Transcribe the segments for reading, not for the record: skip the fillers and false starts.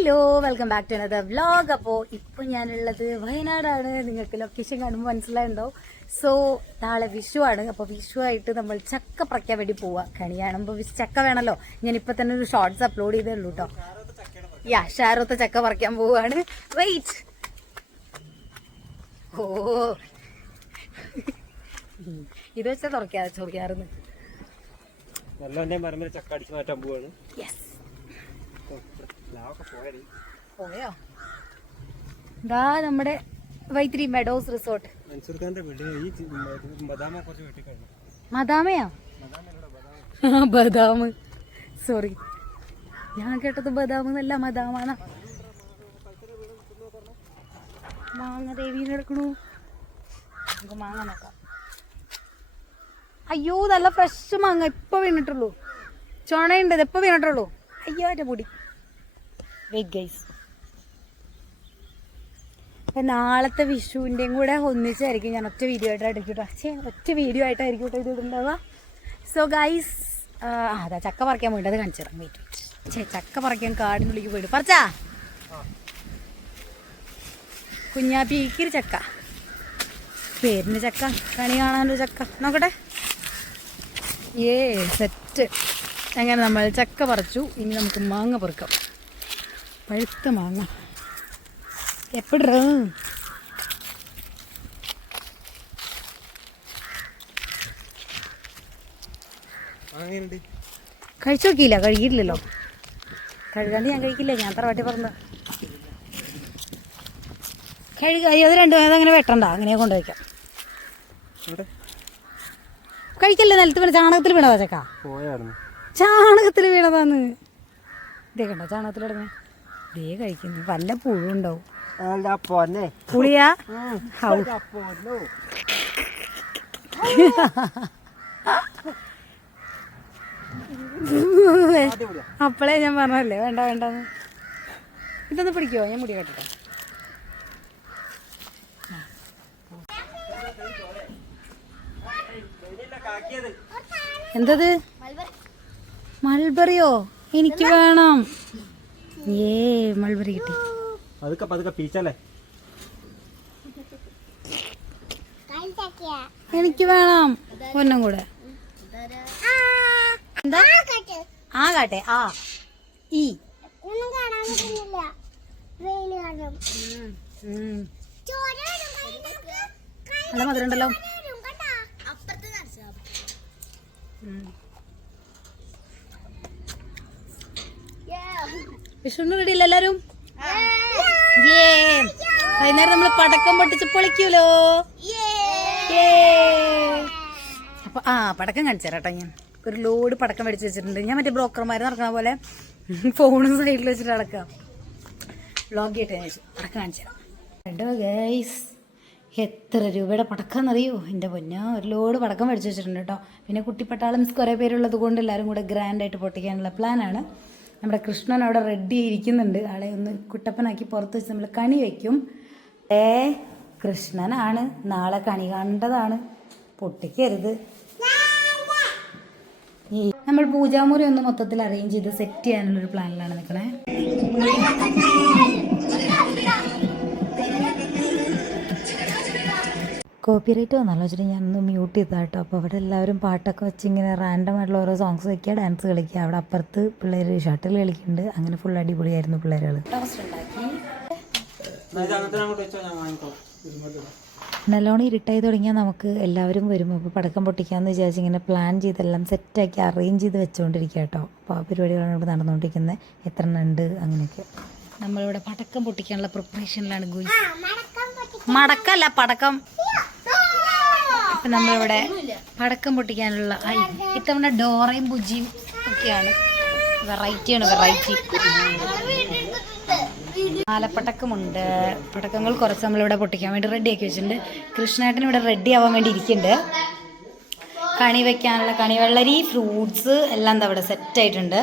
Hello, welcome back to another vlog. അപ്പോൾ ഇപ്പോൾ ഞാനുള്ളത് വയനാടാണ്. നിങ്ങൾക്ക് ലൊക്കേഷൻ കാണുമ്പോൾ മനസ്സിലായിട്ടുണ്ടോ. സോ നാളെ വിഷു ആണ്. അപ്പോൾ വിഷു ആയിട്ട് നമ്മൾ ചക്ക പറിക്കാൻ വേണ്ടി പോവാ. കണി കാണുമ്പോൾ ചക്ക വേണമല്ലോ. ഞാനിപ്പോൾ തന്നെ ഒരു ഷോർട്സ് അപ്ലോഡ് ചെയ്തേ ഉള്ളൂ കേട്ടോ. ഷാരൂത്തെ ചക്ക പറിക്കാൻ പോവാണ്. വെയിറ്റ്. ഓ ഇത് വെച്ചാൽ ചൊറിയാറുന്ന്. ചക്ക അടിച്ചു മാറ്റാൻ പോവാണ്. പോയോ? ഇതാ നമ്മുടെ വൈത്തിരി മെഡോസ് റിസോർട്ട്. മദാമയാ? ബദാം, സോറി, ഞാൻ കേട്ടത് ബദാം എന്നല്ല, മദാമാണ്. മാങ്ങ ദേവീന്ന് എടുക്കണു. നമുക്ക് മാങ്ങ നോക്കാം. അയ്യോ, നല്ല ഫ്രഷ് മാങ്ങ ഇപ്പൊ വീണിട്ടുള്ളൂ. ചുണയുണ്ട്, എപ്പോ വീണിട്ടുള്ളൂ. അയ്യോ എന്റെ പൊടി. വെയിറ്റ് ഗൈസ്, അപ്പം നാളത്തെ വിഷുവിൻ്റെയും കൂടെ ഒന്നിച്ചായിരിക്കും ഞാൻ ഒറ്റ വീഡിയോ ആയിട്ടായിരിക്കും കേട്ടോ. ഒറ്റ വീഡിയോ ആയിട്ടായിരിക്കും കേട്ടോ ഇത് ഇടുണ്ടാവുക. സോ ഗൈസ്, അതാ ചക്ക പറിക്കാൻ പോയിട്ട് അത് കാണിച്ചു തരാം. വെയിറ്റ്. ചക്ക പറിക്കാൻ കാടിനുള്ളിലേക്ക് പോയിട്ട് പറിച്ചാ കുഞ്ഞാപ്പിക്കൊരു ചക്ക, പേരിന് ചക്ക, കണി കാണാനൊരു ചക്ക. നോക്കട്ടെ. സെറ്റ്. അങ്ങനെ നമ്മൾ ചക്ക പറിച്ചു. ഇനി നമുക്ക് മാങ്ങ പറിക്കാം. പഴുത്ത മാങ്ങ എപ്പിടാ. കഴിച്ചു നോക്കിയില്ല, കഴുകിയില്ലല്ലോ. കഴുകാണ്ട് ഞാൻ കഴിക്കില്ല. ഞാൻ തറവാട്ടി പറഞ്ഞ കഴുകായി. അത് രണ്ടും അതങ്ങനെ വെട്ടണ്ട, അങ്ങനെ കൊണ്ടുവയ്ക്കാം. കഴിക്കല്ലേ. നിലത്ത് വീണ ചാണകത്തിൽ വീണതാ ചക്ക. ചാണകത്തിൽ വീണതാന്ന്. ഇതേ കണ്ടോ ചാണകത്തിൽ ഇടങ്ങ. ഇതേ കഴിക്കുന്നു. വല്ല പുഴുണ്ടാവും. പുളിയാ? അപ്പളേ ഞാൻ പറഞ്ഞല്ലേ വേണ്ട വേണ്ടെന്ന്. ഇതൊന്ന് പിടിക്കുവോ? ഞാൻ മുടി കെട്ടോ. എന്തത്? മൾബറിയോ? എനിക്ക് വേണം. മൾബറി കിട്ടി. എനിക്ക് വേണം ഒന്നും കൂടെ. എന്താ? ആ കാട്ടെ. ആ ഈ നല്ല മധുരണ്ടല്ലോ. വിഷുവിന് റെഡിയല്ല എല്ലാരും? വൈകുന്നേരം നമ്മള് പടക്കം പൊട്ടിച്ച് പൊളിക്കൂലോ. അപ്പൊ പടക്കം കാണിച്ചു തരാട്ടോ. ഞാൻ ഒരു ലോഡ് പടക്കം മേടിച്ച് വെച്ചിട്ടുണ്ട്. ഞാൻ മറ്റേ ബ്രോക്കർമാര് നടക്കണ പോലെ ഫോണും സൈഡിൽ വെച്ചിട്ട് നടക്കാം. വ്ളോഗ് ചെയ്തിട്ട് പടക്കം കാണിച്ചു തരാം. കേട്ടോ ഗൈസ്, എത്ര രൂപയുടെ പടക്കാന്നറിയോ? എൻ്റെ പൊന്നോ, ഒരു ലോഡ് പടക്കം മേടിച്ച് വെച്ചിട്ടുണ്ട് കേട്ടോ. പിന്നെ കുട്ടിപ്പട്ടാളം കുറേ പേരുള്ളത് കൊണ്ട് എല്ലാവരും കൂടെ ഗ്രാൻഡായിട്ട് പൊട്ടിക്കാനുള്ള പ്ലാനാണ്. നമ്മുടെ കൃഷ്ണൻ അവിടെ റെഡി ഇരിക്കുന്നുണ്ട്. ആളെ ഒന്ന് കുട്ടപ്പനാക്കി പുറത്ത് വെച്ച് നമ്മൾ കണി വയ്ക്കും. കൃഷ്ണനാണ്, നാളെ കണി കാണേണ്ടതാണ്, പൊട്ടിക്കരുത്. നമ്മൾ പൂജാമുറി ഒന്ന് മൊത്തത്തിൽ അറേഞ്ച് ചെയ്ത് സെറ്റ് ചെയ്യാനുള്ളൊരു പ്ലാനിലാണ് നിൽക്കണേ. കോപ്പിറൈറ്റ് വന്നല്ലോ വെച്ചിട്ട് ഞാനൊന്ന് മ്യൂട്ട് ചെയ്താ കേട്ടോ. അപ്പോൾ അവിടെ എല്ലാവരും പാട്ടൊക്കെ വെച്ച് ഇങ്ങനെ റാൻഡം ആയിട്ടുള്ള ഓരോ സോങ്സ് വയ്ക്കുക, ഡാൻസ് കളിക്കുക. അവിടെ അപ്പുറത്ത് പിള്ളേർ ഷട്ടിൽ കളിക്കുന്നുണ്ട്. അങ്ങനെ ഫുൾ അടിപൊളിയായിരുന്നു പിള്ളേരുകൾ. നല്ലോണം ഇരുട്ടായി തുടങ്ങിയാൽ നമുക്ക് എല്ലാവരും വരും. അപ്പോൾ പടക്കം പൊട്ടിക്കാമെന്ന് വിചാരിച്ച് ഇങ്ങനെ പ്ലാൻ ചെയ്തെല്ലാം സെറ്റാക്കി അറേഞ്ച് ചെയ്ത് വെച്ചുകൊണ്ടിരിക്കുക കേട്ടോ. അപ്പോൾ ആ പരിപാടികളാണ് ഇവിടെ നടന്നുകൊണ്ടിരിക്കുന്നത്. എത്ര ഉണ്ട് അങ്ങനെയൊക്കെ. നമ്മളിവിടെ പടക്കം പൊട്ടിക്കാനുള്ള പ്രിപ്പറേഷനിലാണ്. മടക്കല്ല, പടക്കം. അപ്പം നമ്മളിവിടെ പടക്കം പൊട്ടിക്കാനുള്ള ഇത്തവണ ഡോറയും ബുജിയും ഒക്കെയാണ്. വെറൈറ്റിയാണ്, വെറൈറ്റി. ആലപ്പടക്കമുണ്ട്. പടക്കങ്ങൾ കുറച്ച് നമ്മളിവിടെ പൊട്ടിക്കാൻ വേണ്ടി റെഡിയാക്കി വെച്ചിട്ടുണ്ട്. കൃഷ്ണേട്ടൻ ഇവിടെ റെഡി ആവാൻ വേണ്ടി ഇരിക്കുന്നുണ്ട്. കണി വയ്ക്കാനുള്ള കണിവെള്ളരി, ഫ്രൂട്ട്സ് എല്ലാം എന്താ ഇവിടെ സെറ്റായിട്ടുണ്ട്.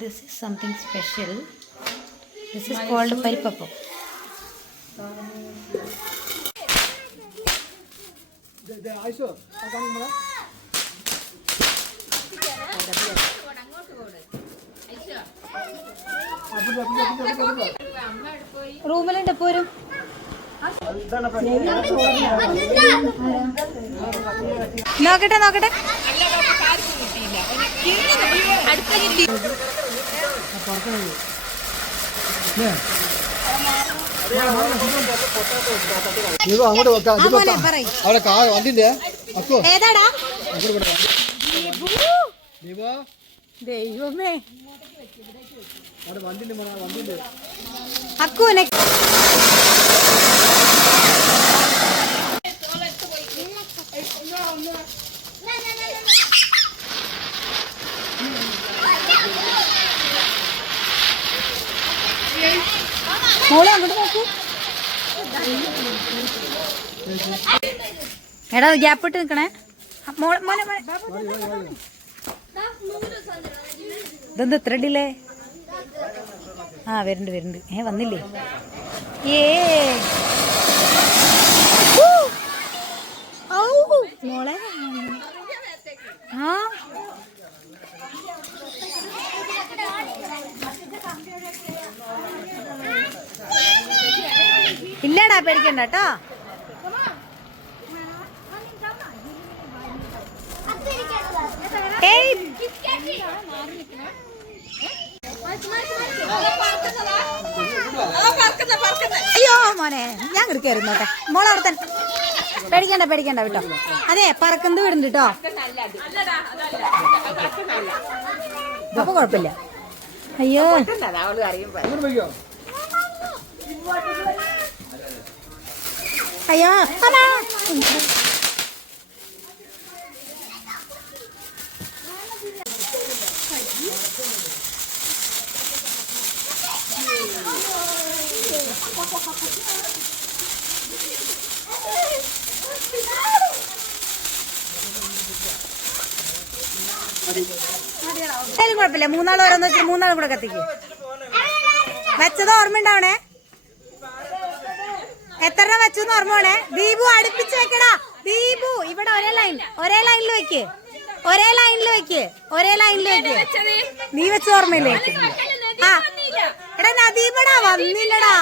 This is something special. This is called പരിപ്പപ്പം. റൂമിലുണ്ട് പോരും. നോക്കട്ടെ നോക്കട്ടെ. ഏതാടാ ദൈവമേ അക്കുനെ മോളെ അങ്ങോട്ട് നോക്കൂ. എടാ ഗ്യാപ്പ് ഇട്ട് നിക്കണേ. ഇതെന്ത് ഇത്ര ഡിലേ? ആ വരുന്നുണ്ട് വരുന്നുണ്ട്. വന്നില്ലേ? മോളെ ആ ഇല്ലടാ പേടിക്കണ്ട കേട്ടോ. അയ്യോ മോനെ ഞാൻ കിടക്കായിരുന്നോട്ടെ. മോളെ അവിടെ തന്നെ പേടിക്കണ്ട പേടിക്കണ്ട കേട്ടോ. അതെ പറക്കുന്നത് വിടുന്നുണ്ട് കേട്ടോ. അപ്പൊ കുഴപ്പമില്ല. അയ്യോ അയ്യോ കുഴപ്പമില്ല. മൂന്നാൾ ഓരോന്ന് വെച്ചാൽ മൂന്നാളും കൂടെ കത്തിക്ക്. വെച്ചത് ഓർമ്മ ഉണ്ടാവണേ. എത്ര വെച്ചു ഓർമ്മ വേണേ. ദീപു അടുപ്പിച്ച് വെക്കടാ. ദീപു ഇവിടെ ഒരേ ലൈനിൽ വെക്ക്. ഒരേ ലൈനിൽ വെക്ക്. നീ വെച്ച ഓർമ്മയില്ലേ? ആ എടാ നദീപടാ വന്നില്ലടാ.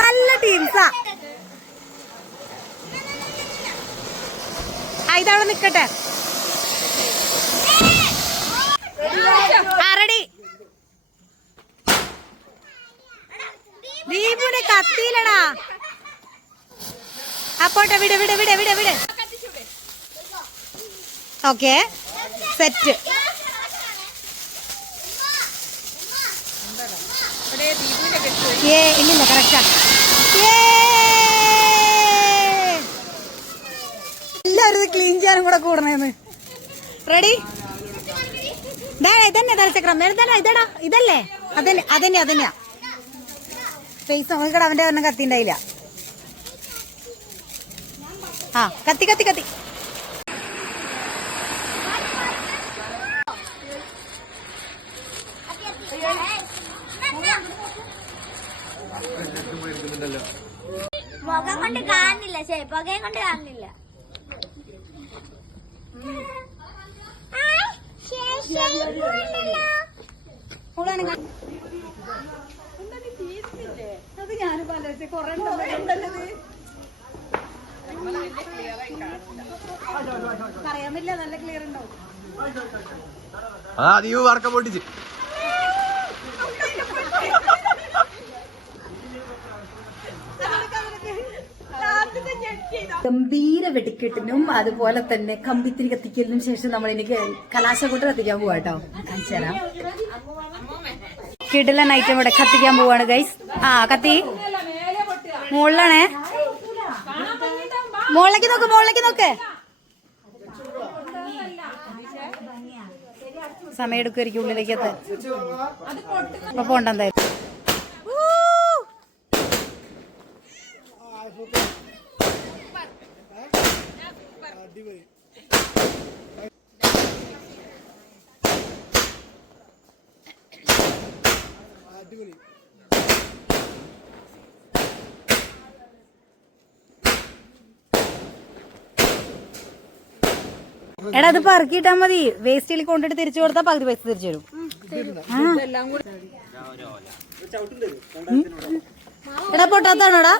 നല്ല ടീംസാ. ഇതവിടെ നിക്കട്ടെ. ആരടി ദീപുടെ കത്തിയിലടാ. അപ്പോട്ടെ വിട് വിട് വിട് വിട് വിട്. Okay set. ഇല്ലില്ല കറക്റ്റാ. എല്ലാവരും ക്ലീൻ ചെയ്യാനും കൂടെ കൂടണേന്ന്. റെഡി? ഇതന്നെ തലച്ചക്രം. ഇതടാ ഇതല്ലേ? അതന്നെയാ ഫേസ് നോക്കട. അവന്റെ ഒരെണ്ണം കത്തി ഉണ്ടായില്ല. ആ കത്തി കത്തി കത്തി. മുഖം കൊണ്ട് കാണുന്നില്ല. പുകയും കൊണ്ട് കാണുന്നില്ല. അത് ഞാനും പലർത്തി കൊറേ പറയാൻ പറ്റില്ല. നല്ല ക്ലിയർ ഉണ്ടാവും. പൊട്ടിച്ച് ഗംഭീര വെടിക്കെട്ടിനും അതുപോലെ തന്നെ കമ്പിത്തിരി കത്തിക്കലിനും ശേഷം നമ്മൾ എനിക്ക് കലാശക്കൂട്ട് കത്തിക്കാൻ പോവാ കേട്ടോ. കാണിച്ചു തരാം. കിടിലൻ ഐറ്റം ഇവിടെ കത്തിക്കാൻ പോവാണ് ഗൈസ്. ആ കത്തി മുകളിലാണേ. മുകളിലേക്ക് നോക്ക്. സമയം എടുക്കുമായിരിക്കും ഉള്ളിലേക്ക് എത്താൻ. അപ്പൊ പോണ്ടെന്തായാലും. എടാ അത് പറക്കിയിട്ടാ മതി. വേസ്റ്റിൽ കൊണ്ടിട്ട് തിരിച്ചു കൊടുത്താൽ പകുതി പൈസ തിരിച്ചു തരും. എടാ പൊട്ടാത്താണോടാ?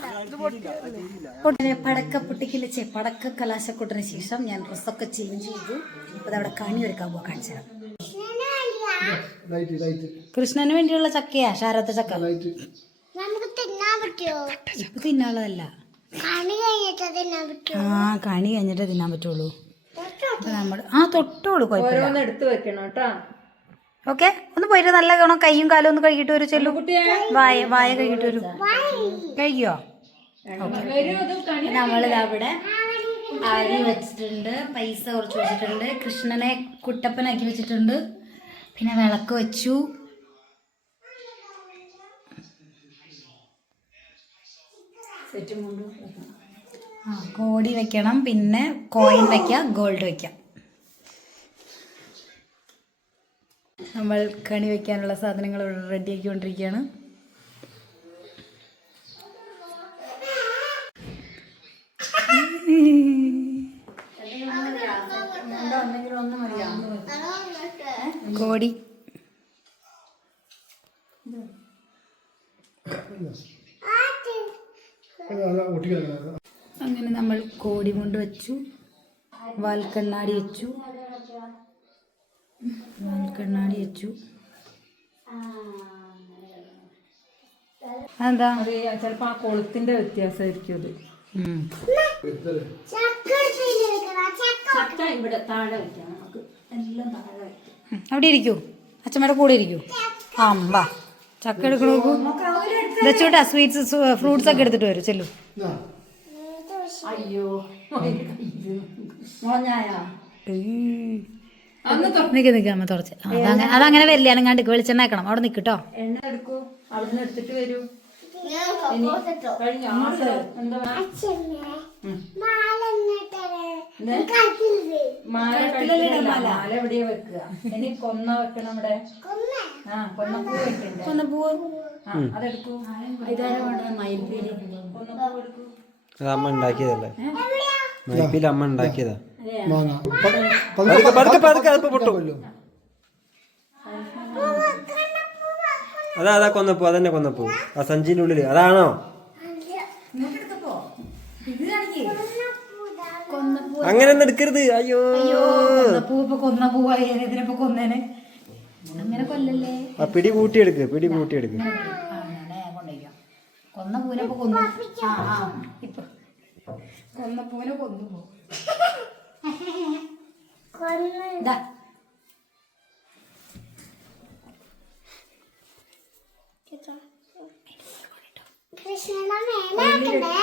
പടക്ക പൊട്ടിക്കല് പടക്ക കലാശക്കൊട്ടിന് ശേഷം ഞാൻ ഡ്രസ്സൊക്കെ ചേഞ്ച് ചെയ്തു. അപ്പൊ അവിടെ കണി ഒരുക്കാൻ പോവാ, കാണിച്ചു തരാം. കൃഷ്ണന് വേണ്ടിയുള്ള ചക്കയാ, ശാരദ ചക്ക. ഇപ്പൊ തിന്നാനുള്ളതല്ല, കണി കഴിഞ്ഞിട്ടേ തിന്നാൻ പറ്റുള്ളൂ. നമ്മള് തൊട്ടോളൂ, കുഴപ്പമില്ല. എടുത്ത് വെക്കണം കേട്ടോ. ഓക്കെ, ഒന്ന് പോയിട്ട് നല്ല ഗുണം കൈയും കാലും ഒന്ന് കഴുകിട്ട് വരും. ചെല്ലു, വായ കഴുകിട്ട് വരും. കഴിക്കോ? നമ്മളിതവിടെ അരി വെച്ചിട്ടുണ്ട്, പൈസ കുറച്ച് വെച്ചിട്ടുണ്ട്, കൃഷ്ണനെ കുട്ടപ്പനാക്കി വെച്ചിട്ടുണ്ട്, പിന്നെ വിളക്ക് വെച്ചു. കോടി വെക്കണം, പിന്നെ കോയിൻ വെക്കാം, ഗോൾഡ് വെക്കാം. നമ്മൾ കണി വെക്കാനുള്ള സാധനങ്ങൾ റെഡി ആക്കിക്കൊണ്ടിരിക്കുകയാണ്. കോടി അങ്ങനെ നമ്മൾ കോടി കൊണ്ട് വെച്ചു, വാൽക്കണ്ണാടി വെച്ചു. എന്താ ചിലപ്പോ ആ കൊളുത്തിന്റെ വ്യത്യാസമായിരിക്കും അത്. ചക്ക ഇവിടെ താഴെ വെക്കാം, നമുക്ക് എല്ലാം താഴെ വെക്കാം. അവിടെ ഇരിക്കൂ, അച്ഛമ്മയുടെ കൂടെ ഇരിക്കൂ. വാ, ചക്ക എടുക്കണ നോക്കൂ. വെച്ചോട്ടാ, സ്വീറ്റ്സ് ഫ്രൂട്ട്സ് ഒക്കെ എടുത്തിട്ട് വരും. ചെല്ലു. അയ്യോ മോഞ്ഞായാ നിൽക്കാമ തുറച്ച്. അതങ്ങനെ വരില്ല, അനങ്ങാണ്ട് വെളിച്ചെണ്ണ ആക്കണം. അവിടെ നിൽക്കട്ടോ. എണ്ണ എടുക്കൂ, അവിടുന്ന് എടുത്തിട്ട് വരൂ. മാല എവിടെയാ വെക്കുക? ഇനി കൊന്ന വെക്കണം ഇവിടെ. കൊന്നപ്പൂ വെക്കണ്ടേ? കൊന്നപ്പൂവ് അതെടുക്കൂ. കൊന്നപ്പൂ എടുക്കൂ. അമ്മ ഉണ്ടാക്കിയതല്ലേ, അമ്മ ഉണ്ടാക്കിയതാ. അതാ കൊന്നപ്പൂ, അതന്നെ കൊന്നപ്പൂ. ആ സഞ്ചിന്റെ ഉള്ളില് അതാണോ? അങ്ങനെ ഒന്നും എടുക്കരുത്. അയ്യോ, അങ്ങനെ കൊല്ലല്ലേ. ആ പിടി കൂട്ടിയെടുക്ക്, പിടി കൂട്ടിയെടുക്ക്. കൊന്നപ്പൂവിനെ കൊന്നു. കൊന്നപ്പൂവിനെ കൊന്നു പോ.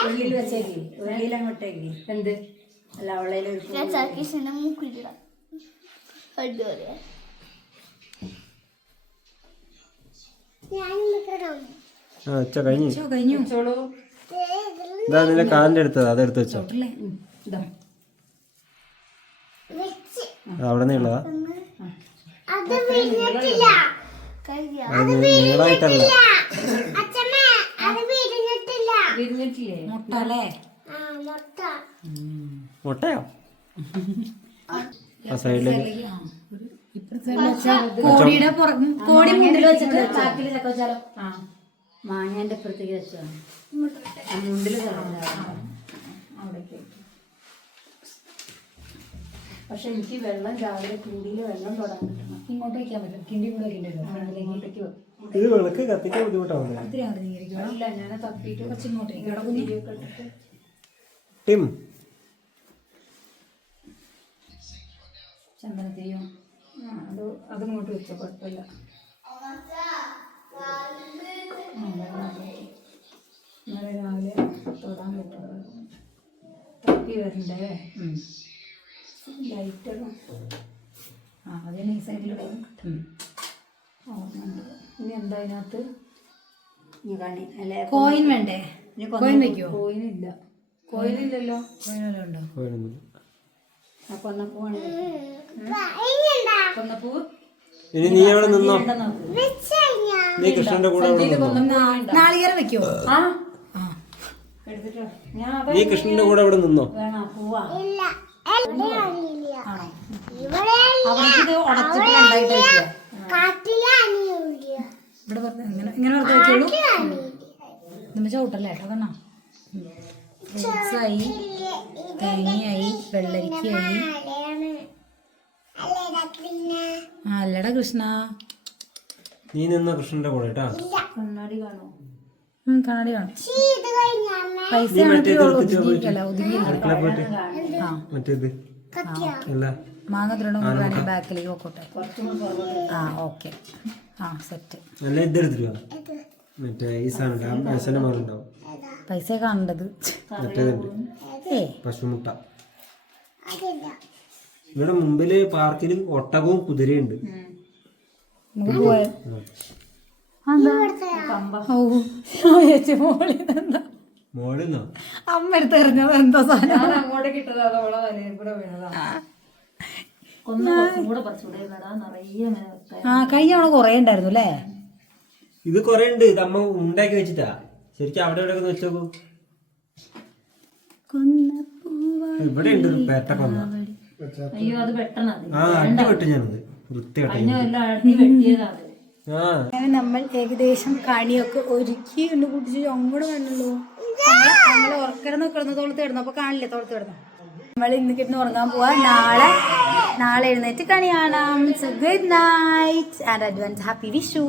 ഉള്ളിൽ വെച്ചേക്ക്, ഉള്ളിൽ അങ്ങോട്ടേക്ക്. എന്ത് അല്ല അവളേല് കഴിഞ്ഞു. ഇതാ നിന്റെ കാലിന്റെ അടുത്തത്, അതെടുത്ത് വെച്ചോ. അവിടെ നിന്നുള്ളതാ, നീളായിട്ടല്ല. മുട്ടയോ? ആ സൈഡിലേക്ക് കോടിയുടെ കോടി മുണ്ടിൽ വെച്ചിട്ട് ബാക്കിൽ ചക്ക വെച്ചാലോ? മാങ്ങേന്റെ അപ്പുറത്തേക്ക് വെച്ചോ, മുണ്ടില് അവിടേക്ക്. പക്ഷെ എനിക്ക് വെള്ളം രാവിലെ കുണ്ടിയിൽ വെള്ളം തൊടാൻ കിട്ടണം. ഇങ്ങോട്ട് വയ്ക്കാൻ പറ്റും. കിണ്ടി കൂടെ വയ്ക്കണ്ടല്ലോ. ഇങ്ങോട്ടേക്ക് വെക്കും. ഇത് വിളക്ക് കത്തിക്കാൻ ബുദ്ധിമുട്ടാവുന്നത്. ഇല്ല, ഞാൻ തപ്പിയിട്ട് കുറച്ച് ഇങ്ങോട്ടേക്ക് ടിം ചന്ദനത്തെയോ അതിങ്ങോട്ട് വെച്ചോ, കുഴപ്പമില്ല. നാളെ രാവിലെ തൊടാൻ പറ്റും. തപ്പി വരണ്ടേ ലൈറ്ററും. അതിന് ഈ സൈഡിൽ ഇനി എന്താ അതിനകത്ത്? കോയിൻ വേണ്ടേ? കോയിൻ വെക്കുവോ? കോയിനില്ല. കോയിനില്ലല്ലോ. ഉണ്ടോ? കൊന്നപ്പൂവാണ്. കൊന്നപ്പൂ ഇനി നീ അവിടെ നിന്നോ, നീ കൃഷ്ണന്റെ കൂടെ നാളികേരം വെക്കുവോ? എടുത്തിട്ടോ. നീ കൃഷ്ണന്റെ കൂടെ അവിടെ നിന്നോ. അവർക്കിത് ഉടച്ചിട്ട് രണ്ടായിട്ട് വെക്കുക. ചവിട്ടുമ്പോ ചവിട്ടല്ലേ കേട്ടോ കണ്ണാ. ഫ്രൂട്ട്സായി, തേങ്ങയായി, വെള്ളരിക്കയായി. അല്ലടാ കൃഷ്ണ. നീ നിന്ന കൃഷ്ണന്റെ കൂടെ കേട്ടാ. കണ്ണാടി കാണോ? കണ്ണാടി കാണും. പൈസ മറ്റേത് അല്ല മാങ്ങ തിരണ്ട ബാക്കിലേക്ക് പോക്കോട്ടെ. ആ ഓക്കെ. ആ സെറ്റ്. അല്ല ഇതെടുത്തിട്ട് മറ്റേ ഈ സാധനം ഉണ്ടാവും. പൈസ കാണേണ്ടത് മറ്റേതുണ്ട് ഏ പശുമുട്ട. ഇവിടെ മുമ്പില് പാർക്കില് ഒട്ടകവും കുതിരയുണ്ട്. നമുക്ക് പോയോ? മോളിന്നോ അമ്മ എടുത്ത് എറിഞ്ഞത് എന്തോ സാധനം. ഞാൻ അങ്ങോട്ട് കിട്ടത് അതോളെ വലയിൽ കൂടെ വീണതാ. കൊന്ന കുറച്ചും കൂടെ പറിച്ചൂടെ നിറയെ ആ കഴിഞ്ഞ തവണ കൊറേ ഉണ്ടായിരുന്നു അല്ലേ? ഇത് കൊറേ ഉണ്ട്. ഇത് അമ്മ ഉണ്ടാക്കി വെച്ചിട്ടാ. ശരിക്കും അവിടെ ഇവിടെ വെച്ചോക്കൂ. ഇവിടെ ഉണ്ട് പേട്ട കൊന്ന. അയ്യോ അത് പെട്ടെന്ന് ആ അടി വെട്ടു ഞാനത് വൃത്തിയായിട്ട്. അടി വെട്ടിയതാണ്. ആ അങ്ങനെ നമ്മൾ ഏകദേശം കണിയൊക്കെ ഒരുക്കി ഒന്ന് കുടിച്ച് അങ്ങോട്ട് കണ്ടല്ലോ. നമ്മള് ഉറക്കിടന്ന് തോളത്ത് കിടന്നു. അപ്പൊ കാണില്ലേ തോളത്ത് കിടന്നു. നമ്മൾ ഇന്ന് കിടന്ന് ഉറങ്ങാൻ പോവാ. നാളെ എഴുന്നേറ്റ് കണി കാണാം. Good night and advance happy Vishu.